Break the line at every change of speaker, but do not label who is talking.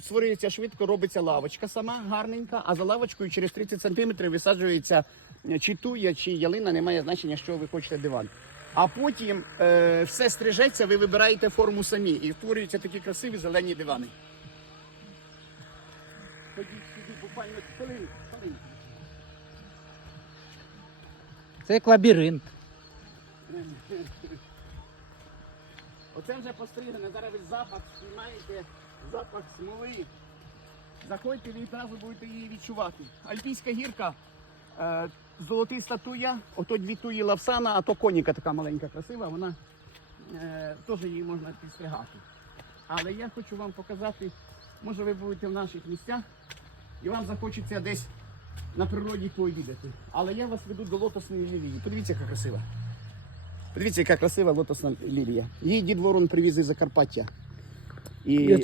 створюється швидко, робиться лавочка сама гарненька, а за лавочкою через 30 см висаджується е, чи туя, чи ялина, немає значення, що ви хочете диван. А потім е, все стрижеться, ви вибираєте форму самі і створюються такі красиві зелені дивани. Ходіть сюди буквально хвилинку.
Це як лабіринт.
Оце вже постригане, зараз ви запах знімаєте, запах смоли. Заходьте, ви одразу будете її відчувати. Альпійська гірка, е, золотиста туя, ото дві туї лавсана, а то коніка така маленька, красива, вона е, теж її можна підстригати. Але я хочу вам показати, може ви будете в наших місцях і вам захочеться десь на природі пообідати. Але я вас веду до лотосної лілії. Подивіться, яка красива. Подивіться, яка красива лотосна лілія. Її дід Ворон привіз із Закарпаття. І